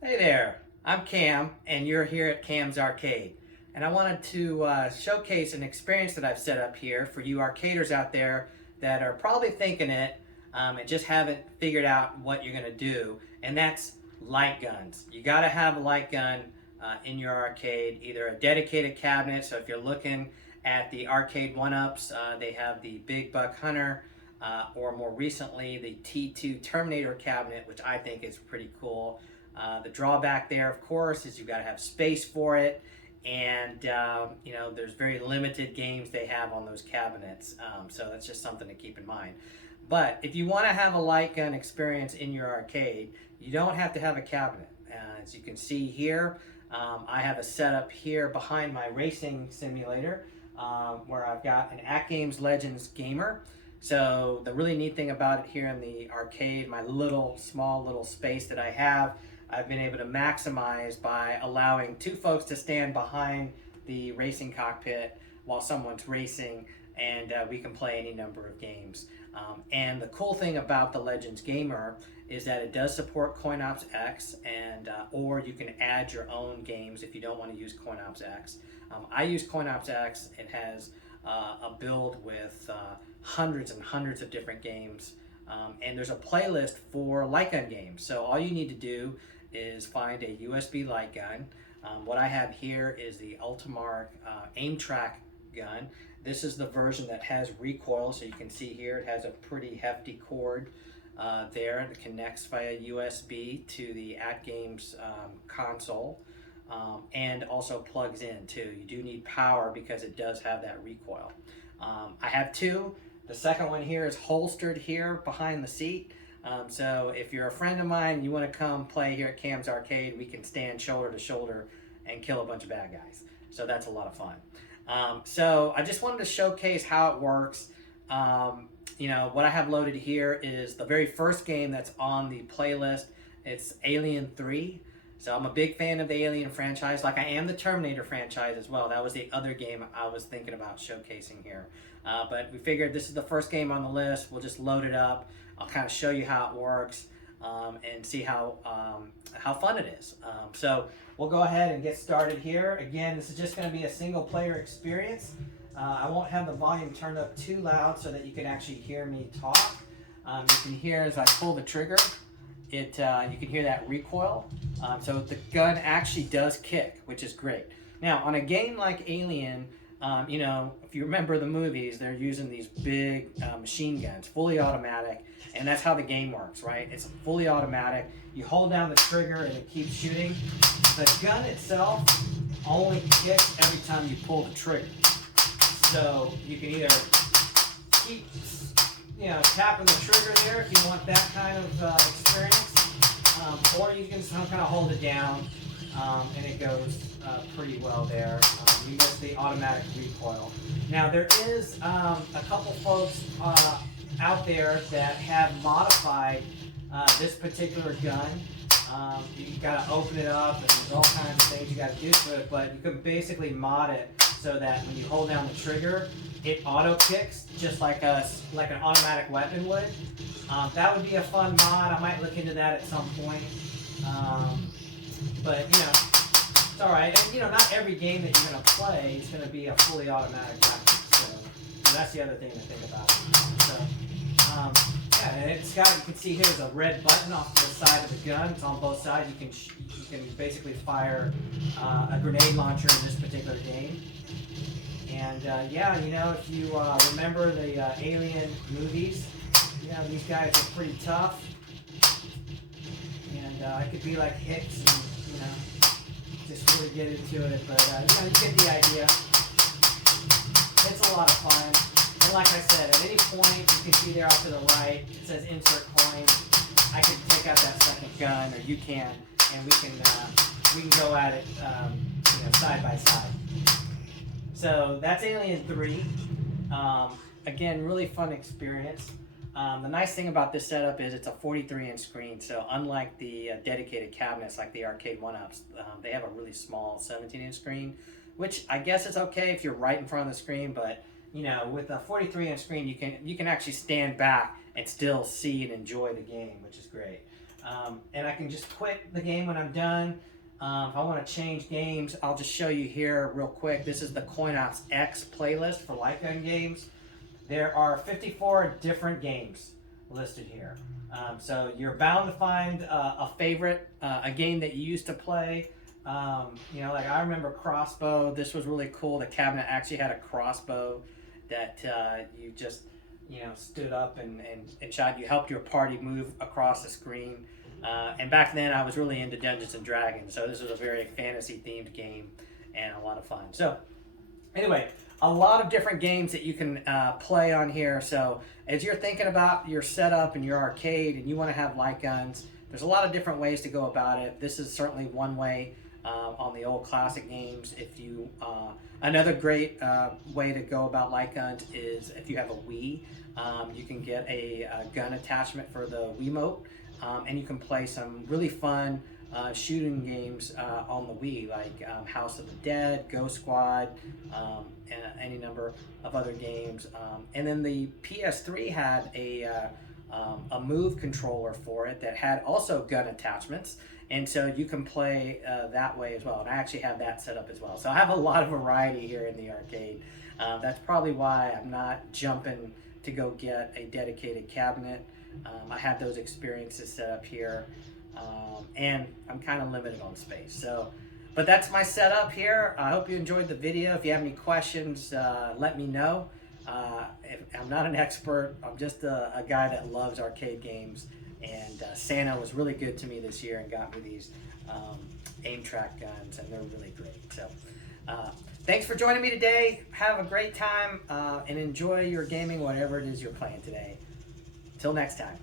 Hey there, I'm Cam, and you're here at Cam's Arcade. And I wanted to showcase an experience that I've set up here for you arcaders out there that are probably thinking it and just haven't figured out what you're going to do, and that's light guns. You got to have a light gun in your arcade, either a dedicated cabinet. So if you're looking at the arcade one-ups, they have the Big Buck Hunter, or more recently the T2 Terminator cabinet, which I think is pretty cool. The drawback there, of course, is you've got to have space for it, and there's very limited games they have on those cabinets, so that's just something to keep in mind. But if you want to have a light gun experience in your arcade, you don't have to have a cabinet. As you can see here, I have a setup here behind my racing simulator where I've got an KAM'S Legends gamer. So the really neat thing about it here in the arcade, my small little space that I have, I've been able to maximize by allowing two folks to stand behind the racing cockpit while someone's racing, and we can play any number of games. And the cool thing about the Legends Gamer is that it does support CoinOps X, and or you can add your own games if you don't want to use CoinOps X. I use CoinOps X. It has a build with hundreds and hundreds of different games, and there's a playlist for light gun games. So all you need to do is find a USB light gun. What I have here is the Ultimark aim track gun. This is the version that has recoil, so you can see here it has a pretty hefty cord there that connects via USB to the AtGames console, and also plugs in too. You do need power because it does have that recoil. I have two. The second one here is holstered here behind the seat. So if you're a friend of mine and you want to come play here at Cam's Arcade, we can stand shoulder to shoulder and kill a bunch of bad guys. So that's a lot of fun. So I just wanted to showcase how it works. What I have loaded here is the very first game that's on the playlist. It's Alien 3. So I'm a big fan of the Alien franchise, like I am the Terminator franchise as well. That was the other game I was thinking about showcasing here. But we figured this is the first game on the list. We'll just load it up. I'll kind of show you how it works and see how fun it is. So we'll go ahead and get started here. Again, this is just going to be a single player experience. I won't have the volume turned up too loud so that you can actually hear me talk. You can hear as I pull the trigger, you can hear that recoil. So the gun actually does kick, which is great. Now, on a game like Alien, if you remember the movies, they're using these big machine guns, fully automatic, and that's how the game works, right? It's fully automatic. You hold down the trigger and it keeps shooting. The gun itself only kicks every time you pull the trigger. So you can either keep, tapping the trigger there if you want that kind of experience, or you can kind of hold it down, and it goes pretty well there. You miss the automatic recoil. Now there is a couple folks out there that have modified this particular gun. You got to open it up, and there's all kinds of things you got to do to it, but you can basically mod it so that when you hold down the trigger, it auto kicks just like an automatic weapon would. That would be a fun mod. I might look into that at some point. But it's all right. And not every game that you're going to play is going to be a fully automatic weapon. So that's the other thing to think about. So and it's got, you can see here, there's a red button off to the side of the gun. It's on both sides. You can basically fire a grenade launcher in this particular game. And if you remember the Alien movies, these guys are pretty tough. And it could be like Hicks and, just really get into it. But, you get the idea. It's a lot of fun. And like I said, at any point, you can see there off to the right, it says insert coin. I can take out that second gun, or you can, and we can go at it, side by side. So that's Alien 3. Again, really fun experience. The nice thing about this setup is it's a 43-inch screen, so unlike the dedicated cabinets like the arcade one-ups, they have a really small 17-inch screen, which I guess is okay if you're right in front of the screen, but with a 43-inch screen, you can actually stand back and still see and enjoy the game, which is great. And I can just quit the game when I'm done. If I want to change games, I'll just show you here real quick. This is the CoinOps X playlist for light gun games. There are 54 different games listed here. So you're bound to find a favorite, a game that you used to play. You know, like I remember crossbow. This was really cool. The cabinet actually had a crossbow that you just, you know, stood up and shot. You helped your party move across the screen. And back then I was really into Dungeons and Dragons, so this was a very fantasy themed game and a lot of fun. So anyway, a lot of different games that you can play on here. So as you're thinking about your setup and your arcade and you want to have light guns, there's a lot of different ways to go about it. This is certainly one way on the old classic games. If you another great way to go about light guns is if you have a Wii, you can get a gun attachment for the Wiimote, and you can play some really fun shooting games on the Wii, like House of the Dead, Ghost Squad, any number of other games. And then the PS3 had a Move controller for it that had also gun attachments, and so you can play that way as well. And I actually have that set up as well. So I have a lot of variety here in the arcade. That's probably why I'm not jumping to go get a dedicated cabinet. I have those experiences set up here, and I'm kind of limited on space. So, but that's my setup here. I hope you enjoyed the video. If you have any questions, let me know. I'm not an expert. I'm just a guy that loves arcade games, and Santa was really good to me this year and got me these aim track guns, and they're really great. So thanks for joining me today. Have a great time and enjoy your gaming, whatever it is you're playing today. Till next time.